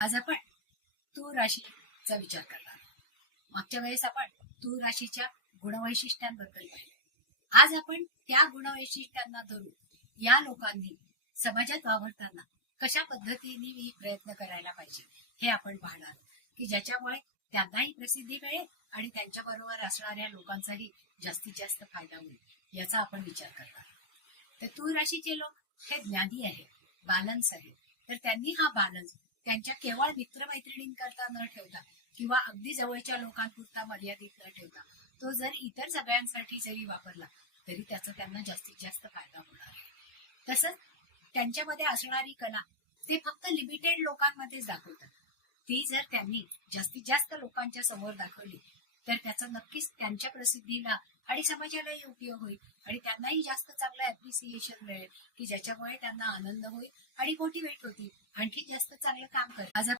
आज आपण तूळ राशीचा विचार करणार आहोत. मागच्या वेळेस आपण तूळ राशीच्या गुणवैशिष्ट्यांबद्दल पाहिले. आज आपण त्या गुणवैशिष्ट्यांना धरून या लोकांनी समाजात वावरताना कशा पद्धतीने प्रयत्न करायला पाहिजे हे आपण पाहणार, की ज्याच्यामुळे त्यांनाही प्रसिद्धी मिळेल आणि त्यांच्या बरोबर असणाऱ्या लोकांचाही जास्तीत जास्त फायदा होईल याचा आपण विचार करणार. तर तूळ राशीचे लोक हे ज्ञानी आहेत, बॅलन्स आहेत. तर त्यांनी हा बॅलन्स त्यांच्या केवळ मित्रमैत्रिणींकरता न ठेवता किंवा अगदी जवळच्या लोकांपुरता मर्यादित न ठेवता तो जर इतर सगळ्यांसाठी जरी वापरला तरी त्याचा त्यांना जास्तीत जास्त फायदा होणार आहे. तसंच त्यांच्यामध्ये असणारी कला ते फक्त लिमिटेड लोकांमध्येच दाखवतात. ती जर त्यांनी जास्तीत जास्त लोकांच्या समोर दाखवली तर त्याचा नक्कीच त्यांच्या प्रसिद्धीला आणि समाजालाही उपयोग होईल आणि त्यांनाही जास्त चांगलं ऍप्रिसिएशन मिळेल, की ज्याच्यामुळे त्यांना आनंद होईल आणि मोटिवेट होतील आणखी जास्त चांगलं काम करतील. आज